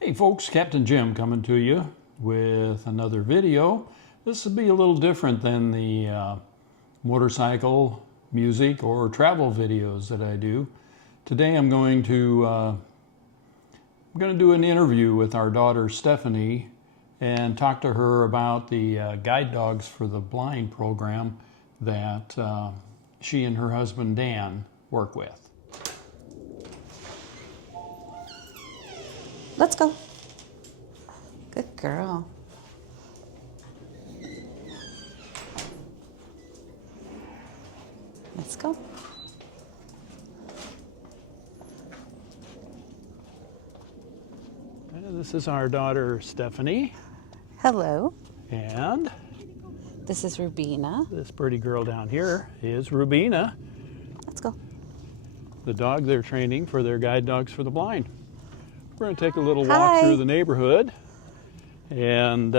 Hey folks, Captain Jim coming to you with another video. This will be a little different than the motorcycle, music, or travel videos that I do. Today I'm going to do an interview with our daughter Stephanie and talk to her about the Guide Dogs for the Blind program that she and her husband Dan work with. Let's go. Good girl. Let's go. This is our daughter Stephanie. Hello. And This is Rubina. this pretty girl down here is Rubina, Let's go. the dog they're training for their Guide Dogs for the Blind. We're going to take a little walk Hi. through the neighborhood and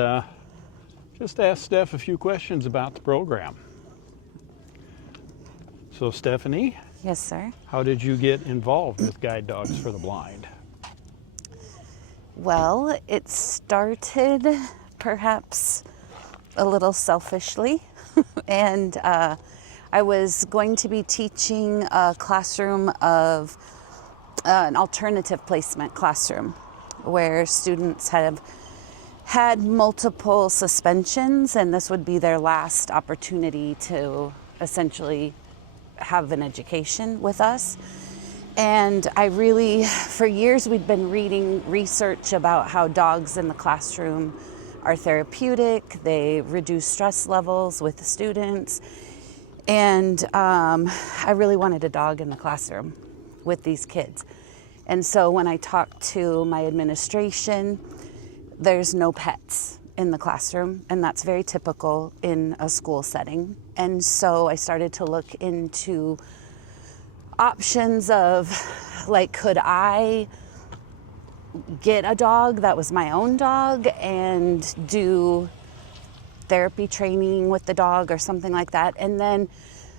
just ask Steph a few questions about the program. So Stephanie, Yes, sir. how did you get involved with Guide Dogs for the Blind? Well, it started perhaps a little selfishly. And I was going to be teaching a classroom of an alternative placement classroom where students have had multiple suspensions, and this would be their last opportunity to essentially have an education with us. And I really, for years, we'd been reading research about how dogs in the classroom are therapeutic, they reduce stress levels with the students. And I really wanted a dog in the classroom with these kids. And so when I talked to my administration, there's no pets in the classroom, and that's very typical in a school setting. And so I started to look into options of, like, could I get a dog that was my own dog and do therapy training with the dog or something like that. And then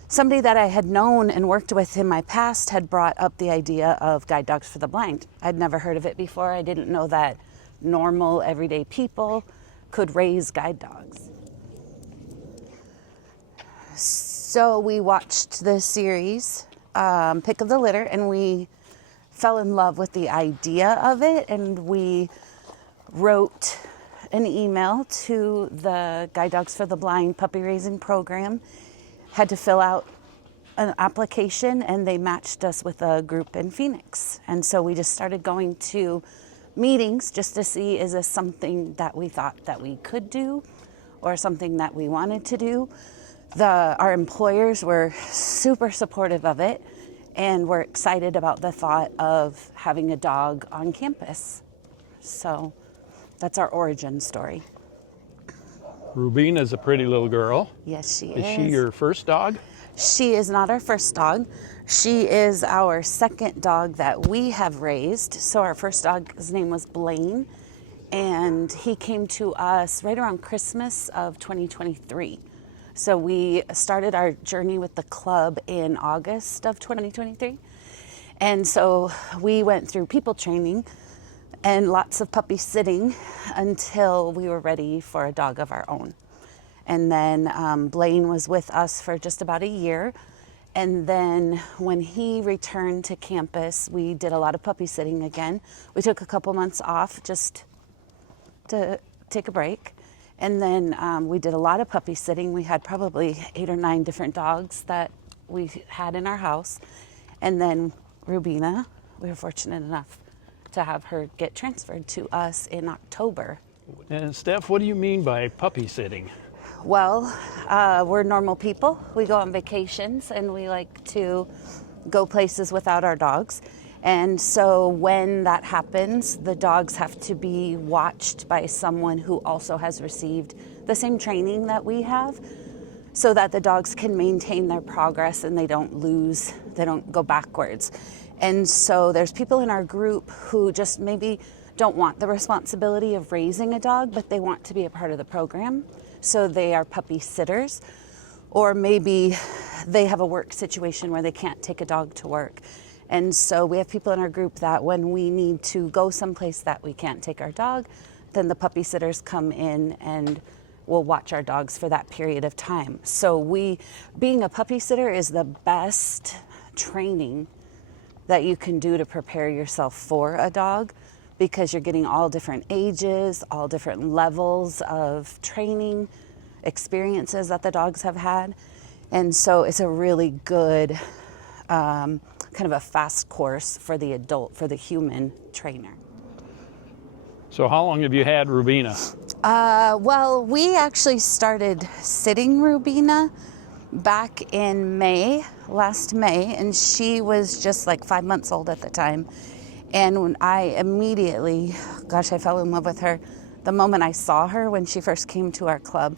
somebody that I had known and worked with in my past had brought up the idea of Guide Dogs for the Blind. I'd never heard of it before. I didn't know that normal, everyday people could raise guide dogs. So we watched the series, Pick of the Litter, and we fell in love with the idea of it, and we wrote an email to the Guide Dogs for the Blind puppy raising program, had to fill out an application, and they matched us with a group in Phoenix. And so we just started going to meetings just to see, is this something that we thought that we could do or something that we wanted to do. Our employers were super supportive of it, and we're excited about the thought of having a dog on campus. So that's our origin story. Rubina's a pretty little girl. Yes, she Is is. she your first dog? She is not our first dog. She is our second dog that we have raised. So our first dog, his name was Blaine, and he came to us right around Christmas of 2023. So we started our journey with the club in August of 2023. And so we went through people training and lots of puppy sitting until we were ready for a dog of our own. And then Blaine was with us for just about a year. And then when he returned to campus, we did a lot of puppy sitting again. We took a couple months off just to take a break. And then we did a lot of puppy sitting. We had probably 8 or 9 different dogs that we had in our house. And then Rubina, we were fortunate enough to have her get transferred to us in October. And Steph, what do you mean by puppy sitting? Well, we're normal people. We go on vacations and we like to go places without our dogs. And so when that happens, the dogs have to be watched by someone who also has received the same training that we have, so that the dogs can maintain their progress and they don't go backwards. And so there's people in our group who just maybe don't want the responsibility of raising a dog, but they want to be a part of the program. So they are puppy sitters, or maybe they have a work situation where they can't take a dog to work. And so we have people in our group that when we need to go someplace that we can't take our dog, then the puppy sitters come in and will watch our dogs for that period of time. So being a puppy sitter is the best training that you can do to prepare yourself for a dog, because you're getting all different ages, all different levels of training, experiences that the dogs have had. And so it's a really good kind of a fast course for the adult, for the human trainer. So how long have you had Rubina? Well, we actually started sitting Rubina back in last May, and she was just like 5 months old at the time. And when I immediately, I fell in love with her the moment I saw her when she first came to our club.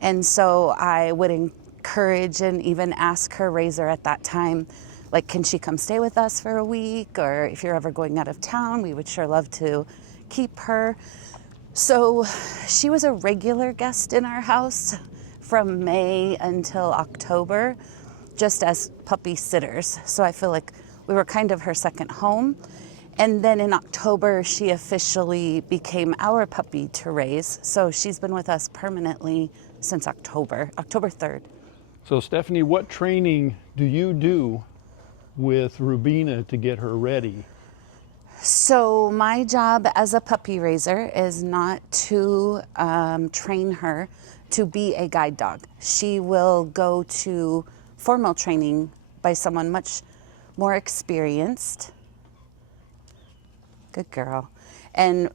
And so I would encourage and even ask her raiser at that time, like, can she come stay with us for a week? Or if you're ever going out of town, we would sure love to keep her. So she was a regular guest in our house from May until October, just as puppy sitters. So I feel like we were kind of her second home. And then in October, she officially became our puppy to raise. So she's been with us permanently since October 3rd. So Stephanie, what training do you do with Rubina to get her ready? So my job as a puppy raiser is not to train her to be a guide dog. She will go to formal training by someone much more experienced. Good girl. And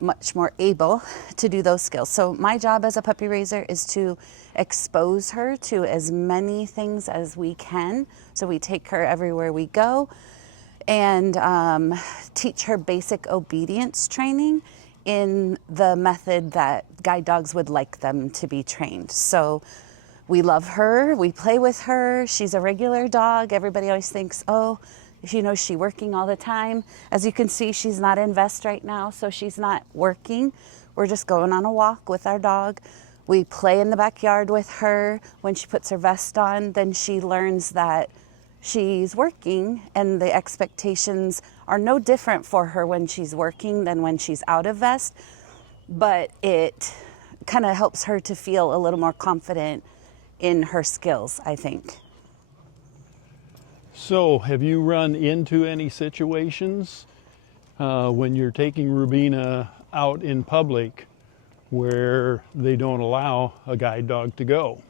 much more able to do those skills. So my job as a puppy raiser is to expose her to as many things as we can. So we take her everywhere we go and teach her basic obedience training in the method that guide dogs would like them to be trained. So we love her, we play with her, she's a regular dog. Everybody always thinks, oh, is she working all the time? As you can see, she's not in vest right now, so she's not working. We're just going on a walk with our dog. We play in the backyard with her. When she puts her vest on, then she learns that she's working, and the expectations are no different for her when she's working than when she's out of vest, but it kind of helps her to feel a little more confident in her skills, I think. So have you run into any situations when you're taking Rubina out in public where they don't allow a guide dog to go?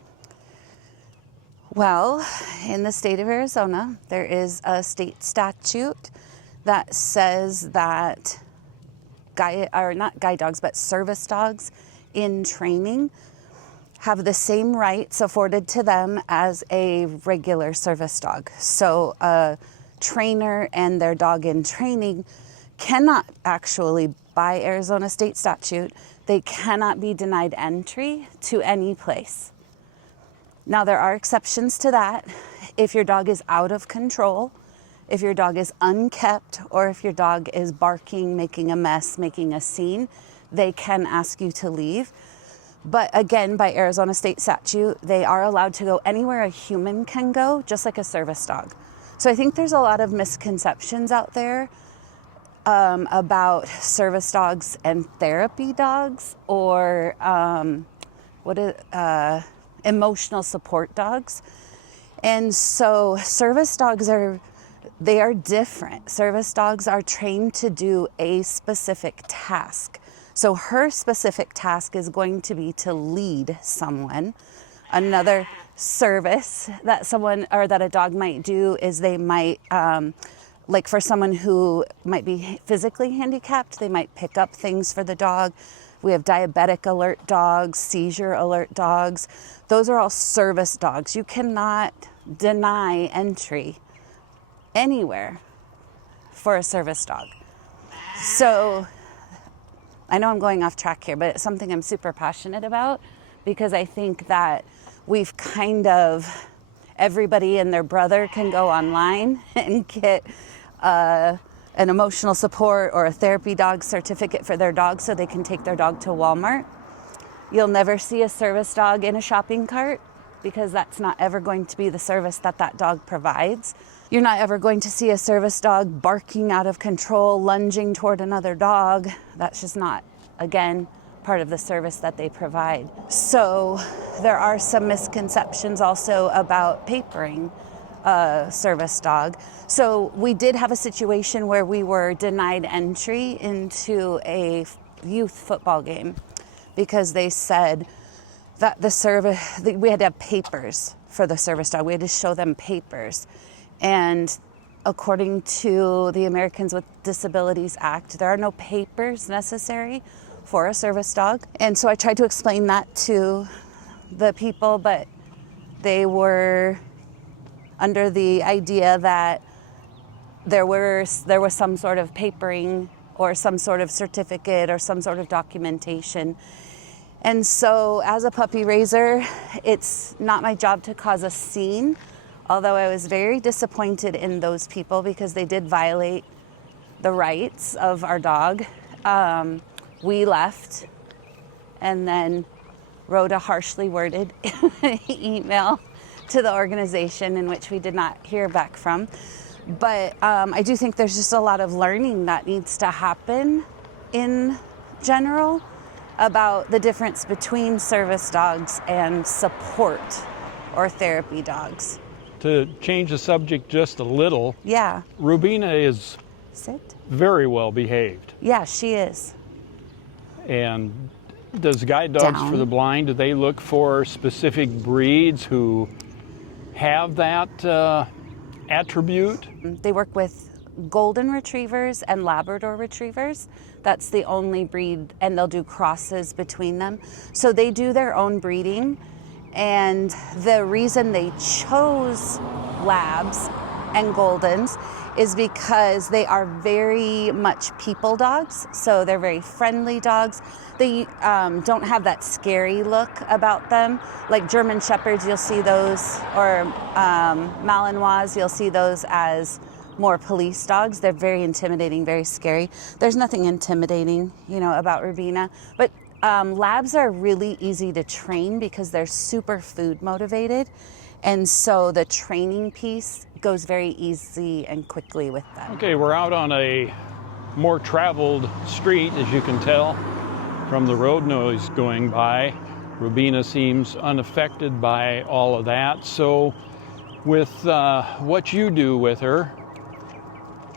Well, in the state of Arizona, there is a state statute that says that not guide dogs, but service dogs in training have the same rights afforded to them as a regular service dog. So a trainer and their dog in training cannot actually, by Arizona state statute, they cannot be denied entry to any place. Now, there are exceptions to that. If your dog is out of control, if your dog is unkept, or if your dog is barking, making a mess, making a scene, they can ask you to leave. But again, by Arizona state statute, they are allowed to go anywhere a human can go, just like a service dog. So I think there's a lot of misconceptions out there about service dogs and therapy dogs, or emotional support dogs. And so service dogs are different. Service dogs are trained to do a specific task. So her specific task is going to be to lead someone. Another service that that a dog might do is they might, like for someone who might be physically handicapped, they might pick up things for the dog. We have diabetic alert dogs, seizure alert dogs. Those are all service dogs. You cannot deny entry anywhere for a service dog. So I know I'm going off track here, but it's something I'm super passionate about, because I think that we've everybody and their brother can go online and get an emotional support or a therapy dog certificate for their dog so they can take their dog to Walmart. You'll never see a service dog in a shopping cart, because that's not ever going to be the service that dog provides. You're not ever going to see a service dog barking out of control, lunging toward another dog. That's just not, again, part of the service that they provide. So there are some misconceptions also about papering a service dog. So we did have a situation where we were denied entry into a youth football game because they said that we had to have papers for the service dog. We had to show them papers. And according to the Americans with Disabilities Act, there are no papers necessary for a service dog. And so I tried to explain that to the people, but they were under the idea that there was some sort of papering or some sort of certificate or some sort of documentation. And so as a puppy raiser, it's not my job to cause a scene, although I was very disappointed in those people because they did violate the rights of our dog. We left and then wrote a harshly worded email to the organization in which we did not hear back from. But I do think there's just a lot of learning that needs to happen in general about the difference between service dogs and support or therapy dogs. To change the subject just a little, Yeah. Rubina is Sit. very well behaved. Yeah, she is. And does Guide Dogs Down. for the Blind, do they look for specific breeds who have that attribute? They work with golden retrievers and Labrador retrievers. That's the only breed, and they'll do crosses between them. So they do their own breeding, and the reason they chose Labs and Goldens is because they are very much people dogs. So they're very friendly dogs. They don't have that scary look about them. Like German Shepherds, you'll see those, or Malinois, you'll see those as more police dogs. They're very intimidating, very scary. There's nothing intimidating, about Rubina. But Labs are really easy to train because they're super food motivated. And so the training piece goes very easy and quickly with them. Okay, we're out on a more traveled street, as you can tell from the road noise going by. Rubina seems unaffected by all of that. So with what you do with her,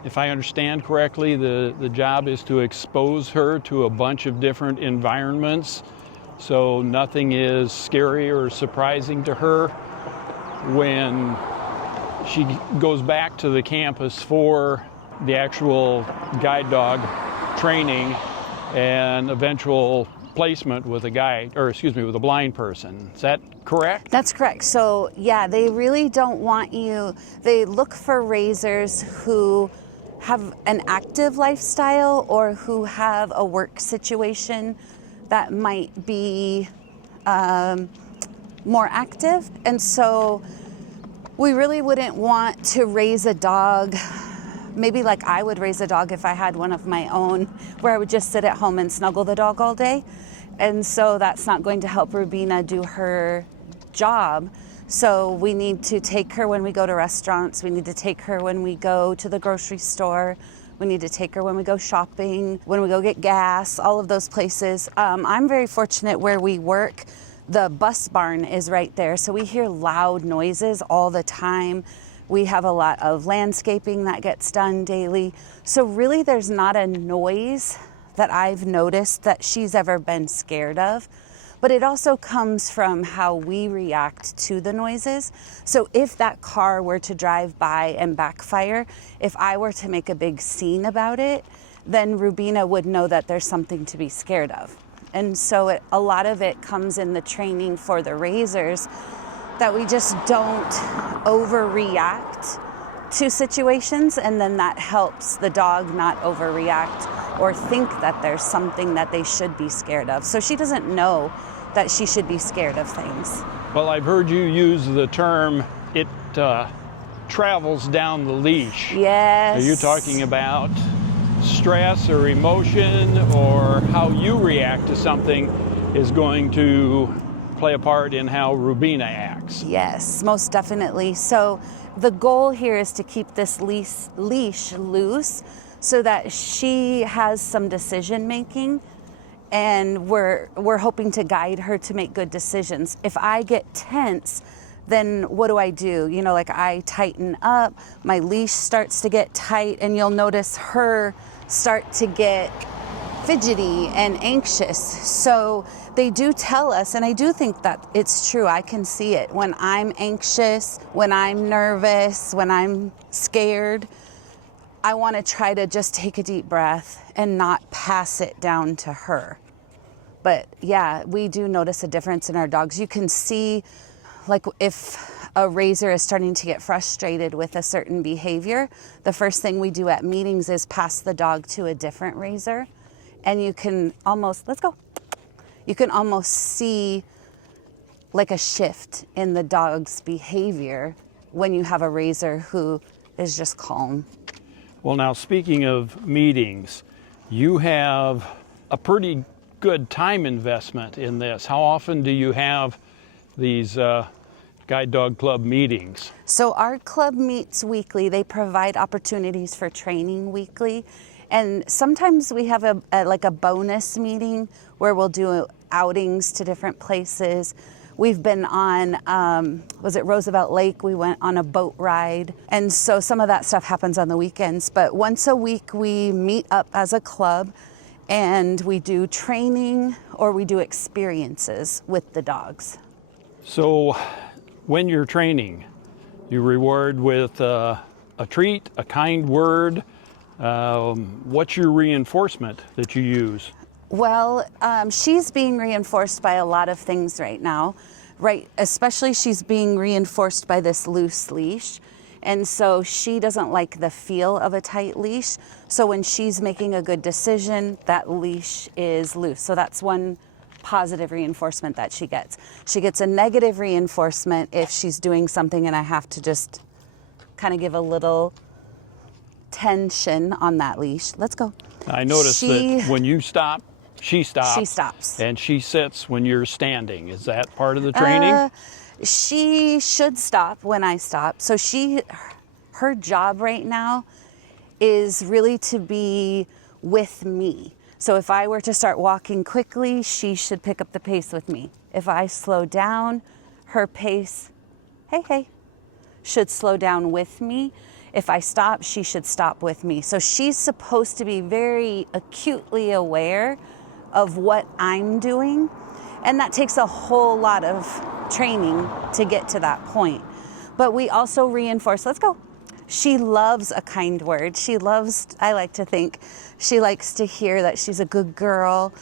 if I understand correctly, the job is to expose her to a bunch of different environments so nothing is scary or surprising to her when she goes back to the campus for the actual guide dog training and eventual placement with with a blind person. Is that correct? That's correct. So yeah, they really don't want you, they look for raisers who have an active lifestyle or who have a work situation that might be more active. And so we really wouldn't want to raise a dog, maybe like I would raise a dog if I had one of my own, where I would just sit at home and snuggle the dog all day. And so that's not going to help Rubina do her job. So we need to take her when we go to restaurants. We need to take her when we go to the grocery store. We need to take her when we go shopping, when we go get gas, all of those places. I'm very fortunate where we work. The bus barn is right there, so we hear loud noises all the time. We have a lot of landscaping that gets done daily. So really there's not a noise that I've noticed that she's ever been scared of. But it also comes from how we react to the noises. So if that car were to drive by and backfire, if I were to make a big scene about it, then Rubina would know that there's something to be scared of. And so a lot of it comes in the training for the raisers, that we just don't overreact to situations, and then that helps the dog not overreact or think that there's something that they should be scared of. So she doesn't know that she should be scared of things. Well, I've heard you use the term, it travels down the leash. Yes. Are you talking about stress or emotion, or how you react to something is going to play a part in how Rubina acts? Yes, most definitely. So the goal here is to keep this leash loose so that she has some decision making, and we're hoping to guide her to make good decisions. If I get tense, then what do? You know, like I tighten up, my leash starts to get tight, and you'll notice her start to get fidgety and anxious. So they do tell us, and I do think that it's true. I can see it when I'm anxious, when I'm nervous, when I'm scared. I want to try to just take a deep breath and not pass it down to her. But yeah, we do notice a difference in our dogs. You can see, like, if a raiser is starting to get frustrated with a certain behavior, the first thing we do at meetings is pass the dog to a different raiser. And you can almost, let's go. You can almost see like a shift in the dog's behavior when you have a raiser who is just calm. Well, now speaking of meetings, you have a pretty good time investment in this. How often do you have these Guide Dog Club meetings? So our club meets weekly. They provide opportunities for training weekly. And sometimes we have a bonus meeting where we'll do outings to different places. We've been on, was it Roosevelt Lake? We went on a boat ride. And so some of that stuff happens on the weekends. But once a week we meet up as a club and we do training or we do experiences with the dogs. So when you're training, you reward with a treat, a kind word. What's your reinforcement that you use? Well, she's being reinforced by a lot of things right now, right? Especially she's being reinforced by this loose leash. And so she doesn't like the feel of a tight leash. So when she's making a good decision, that leash is loose. So that's one positive reinforcement that she gets. She gets a negative reinforcement if she's doing something and I have to just kind of give a little tension on that leash. Let's go. I noticed that when you stop, she stops. She stops. And she sits when you're standing. Is that part of the training? She should stop when I stop. So her job right now is really to be with me. So if I were to start walking quickly, she should pick up the pace with me. If I slow down, her pace, hey, should slow down with me. If I stop, she should stop with me. So she's supposed to be very acutely aware of what I'm doing. And that takes a whole lot of training to get to that point. But we also reinforce, let's go. She loves a kind word. I like to think, she likes to hear that she's a good girl.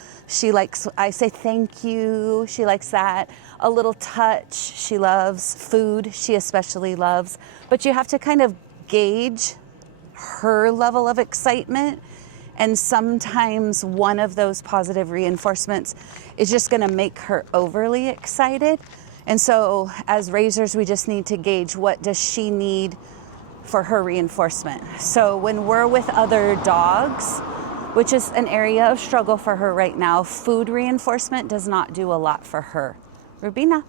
I say thank you. She likes that. A little touch. She loves food. She especially loves. But you have to kind of gauge her level of excitement. And sometimes one of those positive reinforcements is just going to make her overly excited. And so as raisers, we just need to gauge what does she need for her reinforcement. So when we're with other dogs, which is an area of struggle for her right now, food reinforcement does not do a lot for her. Rubina,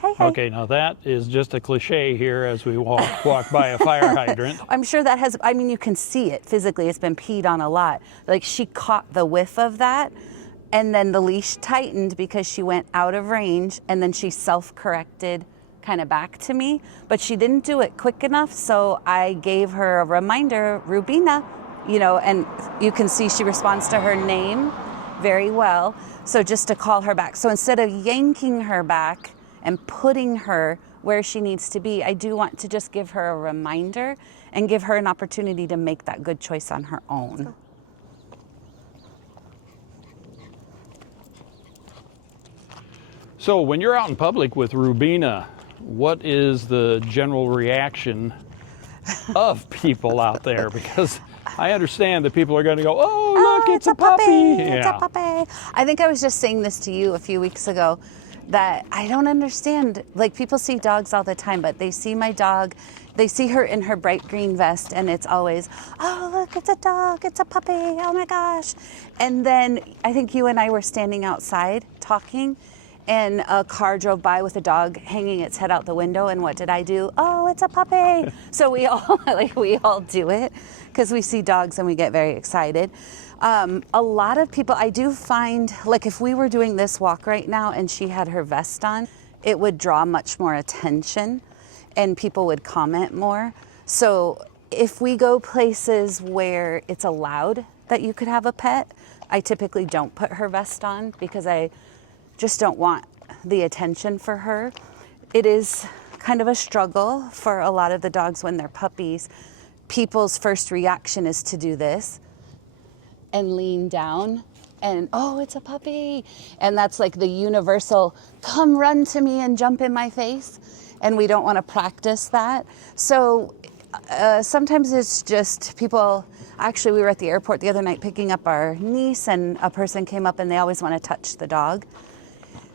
hey. Okay, now that is just a cliche here as we walk by a fire hydrant. I'm sure that you can see it physically. It's been peed on a lot. Like she caught the whiff of that, and then the leash tightened because she went out of range, and then she self-corrected kind of back to me, but she didn't do it quick enough. So I gave her a reminder, Rubina, and you can see she responds to her name very well. So just to call her back. So instead of yanking her back and putting her where she needs to be, I do want to just give her a reminder and give her an opportunity to make that good choice on her own. So when you're out in public with Rubina, what is the general reaction of people out there? Because I understand that people are going to go, oh, look, it's a puppy. It's a puppy. I think I was just saying this to you a few weeks ago, that I don't understand. Like, people see dogs all the time, but they see my dog, they see her in her bright green vest, and it's always, oh, look, it's a dog, it's a puppy, oh my gosh. And then I think you and I were standing outside talking, and a car drove by with a dog hanging its head out the window, and what did I do? Oh, it's a puppy. So we all do it because we see dogs and we get very excited. A lot of people, I do find, like if we were doing this walk right now and she had her vest on, it would draw much more attention and people would comment more. So if we go places where it's allowed that you could have a pet, I typically don't put her vest on because I just don't want the attention for her. It is kind of a struggle for a lot of the dogs when they're puppies. People's first reaction is to do this and lean down and, oh, it's a puppy. And that's like the universal, come run to me and jump in my face. And we don't want to practice that. So sometimes it's just people. Actually, we were at the airport the other night picking up our niece, and a person came up and they always want to touch the dog.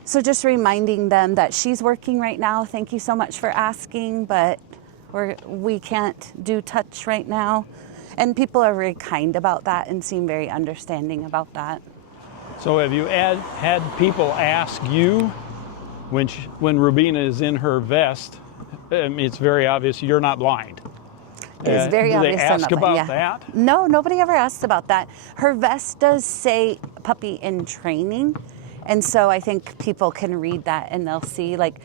So just reminding them that she's working right now. Thank you so much for asking, but we can't do touch right now. And people are very kind about that and seem very understanding about that. So have you had people ask you when Rubina is in her vest? It's very obvious you're not blind. It is very do obvious. they ask about that? No, nobody ever asked about that. Her vest does say puppy in training. And so I think people can read that and they'll see, like,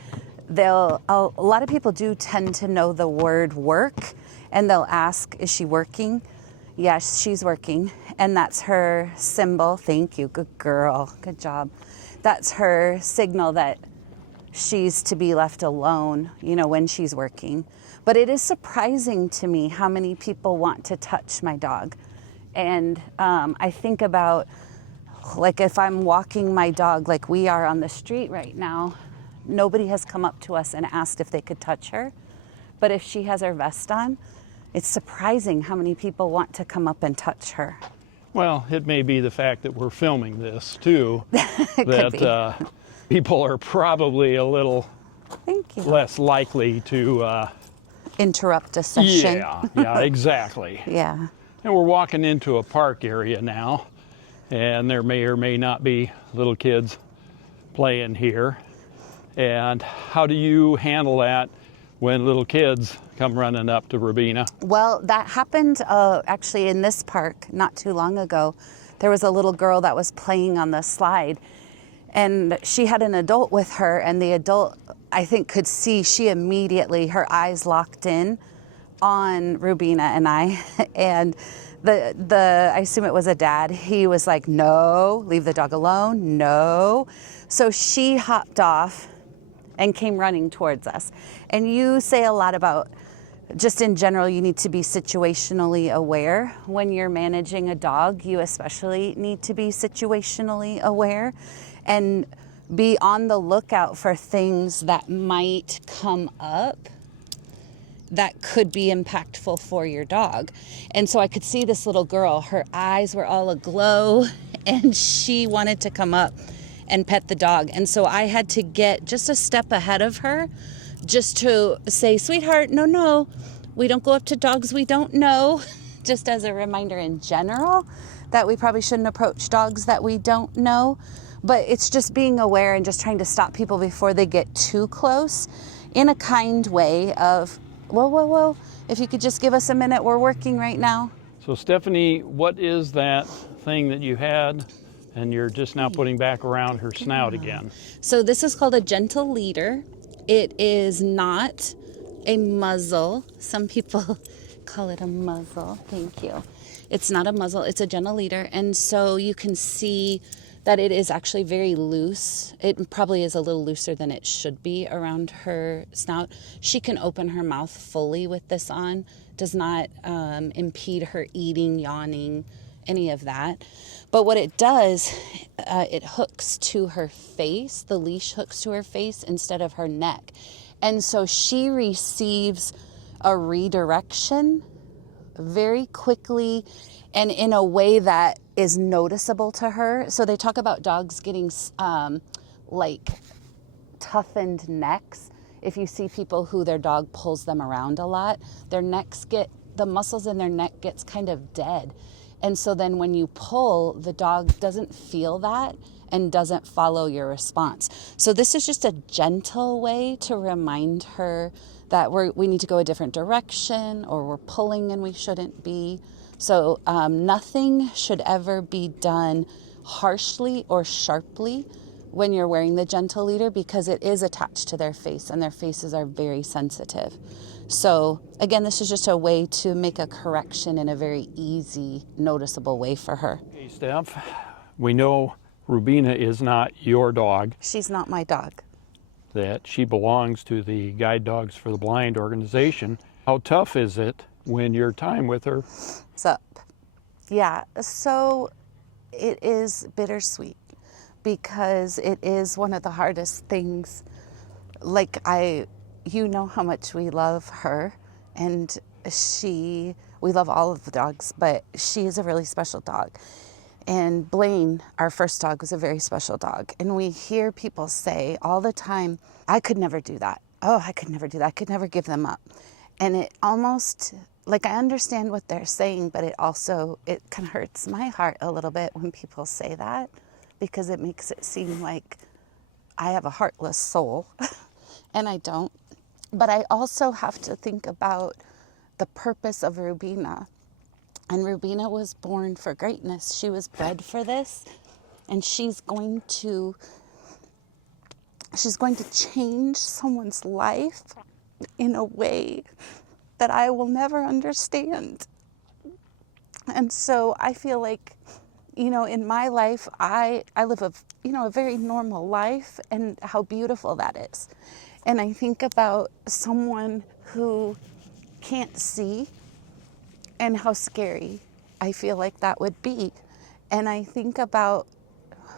a lot of people do tend to know the word work, and they'll ask, is she working? Yes, she's working. And that's her symbol. Thank you. Good girl. Good job. That's her signal that she's to be left alone, when she's working. But it is surprising to me how many people want to touch my dog. And I think about, like, if I'm walking my dog like we are on the street right now, nobody has come up to us and asked if they could touch her. But if she has her vest on, it's surprising how many people want to come up and touch her. Well, it may be the fact that we're filming this too, that people are probably a little less likely to interrupt a session. Yeah, exactly. Yeah. And we're walking into a park area now, and there may or may not be little kids playing here. And how do you handle that when little kids come running up to Rubina? Well, that happened actually in this park not too long ago. There was a little girl that was playing on the slide, and she had an adult with her, and the adult, I think, could see, she immediately, her eyes locked in on Rubina and I. And I assume it was a dad. He was like, no, leave the dog alone, no. So she hopped off and came running towards us. And you say a lot about, just in general, you need to be situationally aware. When you're managing a dog, you especially need to be situationally aware and be on the lookout for things that might come up that could be impactful for your dog. And so I could see this little girl, her eyes were all aglow, and she wanted to come up and pet the dog. And so I had to get just a step ahead of her just to say, sweetheart, no, we don't go up to dogs we don't know. Just as a reminder in general that we probably shouldn't approach dogs that we don't know. But it's just being aware and just trying to stop people before they get too close in a kind way of, whoa, if you could just give us a minute, we're working right now. So Stephanie, what is that thing that you had and you're just now putting back around her snout again? So this is called a gentle leader. It is not a muzzle. Some people call it a muzzle. Thank you. It's not a muzzle, it's a gentle leader. And so you can see that it is actually very loose. It probably is a little looser than it should be around her snout. She can open her mouth fully with this on. Does not impede her eating, yawning, any of that. But what it does, it hooks to her face. The leash hooks to her face instead of her neck. And so she receives a redirection very quickly and in a way that is noticeable to her. So they talk about dogs getting like toughened necks. If you see people who their dog pulls them around a lot, the muscles in their neck gets kind of dead. And so then when you pull, the dog doesn't feel that and doesn't follow your response. So this is just a gentle way to remind her that we need to go a different direction, or we're pulling and we shouldn't be. So nothing should ever be done harshly or sharply when you're wearing the gentle leader, because it is attached to their face and their faces are very sensitive. So again, this is just a way to make a correction in a very easy, noticeable way for her. Hey, Steph, we know Rubina is not your dog, She's not my dog. that she belongs to the Guide Dogs for the Blind organization. How tough is it when your time with her? What's up? Yeah, so it is bittersweet because it is one of the hardest things. Like you know how much we love her, and we love all of the dogs, but she is a really special dog. And Blaine, our first dog, was a very special dog. And we hear people say all the time, I could never do that. Oh, I could never do that. I could never give them up. And it almost, like, I understand what they're saying, but it kind of hurts my heart a little bit when people say that, because it makes it seem like I have a heartless soul, and I don't. But I also have to think about the purpose of Rubina. And Rubina was born for greatness. She was bred for this, and she's going to change someone's life in a way that I will never understand. And so I feel like, in my life, I live a very normal life, and how beautiful that is. And I think about someone who can't see, and how scary I feel like that would be. And I think about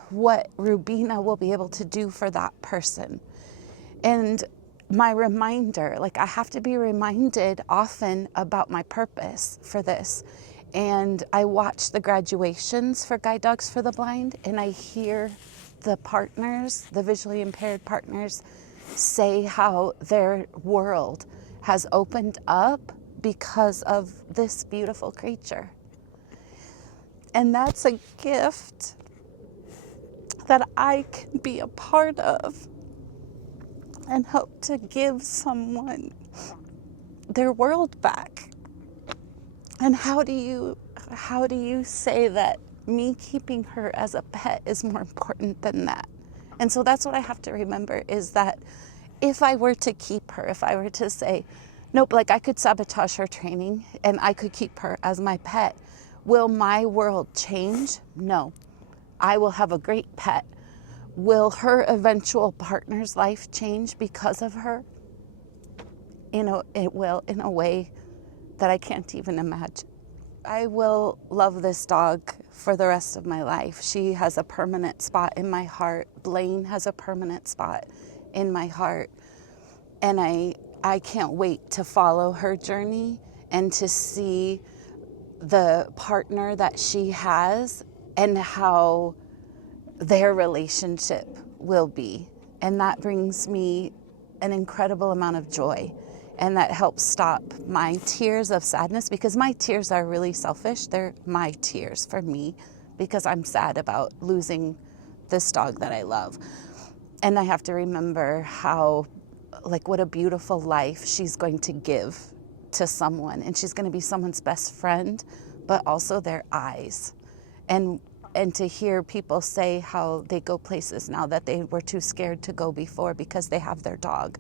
what Rubina will be able to do for that person. And my reminder, like, I have to be reminded often about my purpose for this. And I watch the graduations for Guide Dogs for the Blind, and I hear the partners, the visually impaired partners, say how their world has opened up because of this beautiful creature. And that's a gift that I can be a part of and help to give someone their world back. And how do you say that me keeping her as a pet is more important than that? And so that's what I have to remember, is that if I were to keep her, if I were to say, nope, like, I could sabotage her training and I could keep her as my pet, will my world change? No. I will have a great pet. Will her eventual partner's life change because of her? It will, in a way that I can't even imagine. I will love this dog for the rest of my life. She has a permanent spot in my heart. Blaine has a permanent spot in my heart. And I can't wait to follow her journey and to see the partner that she has and how their relationship will be. And that brings me an incredible amount of joy. And that helps stop my tears of sadness, because my tears are really selfish. They're my tears for me, because I'm sad about losing this dog that I love. And I have to remember how, like, what a beautiful life she's going to give to someone. And she's going to be someone's best friend, but also their eyes. And to hear people say how they go places now that they were too scared to go before because they have their dog.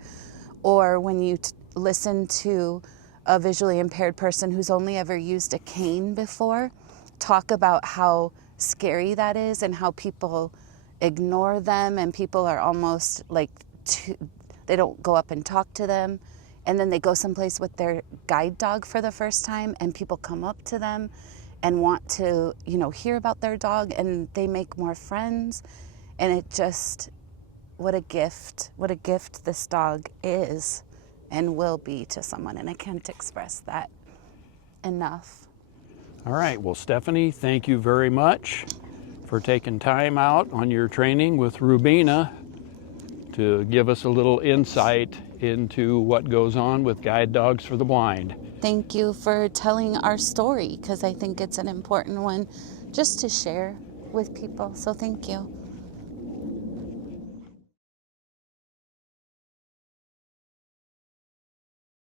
Or when you listen to a visually impaired person who's only ever used a cane before talk about how scary that is, and how people ignore them, and people are almost like they don't go up and talk to them, and then they go someplace with their guide dog for the first time, and people come up to them and want to hear about their dog, and they make more friends. And it just, what a gift this dog is and will be to someone. And I can't express that enough. All right, well, Stephanie, thank you very much for taking time out on your training with Rubina to give us a little insight into what goes on with Guide Dogs for the Blind. Thank you for telling our story, because I think it's an important one just to share with people. So thank you.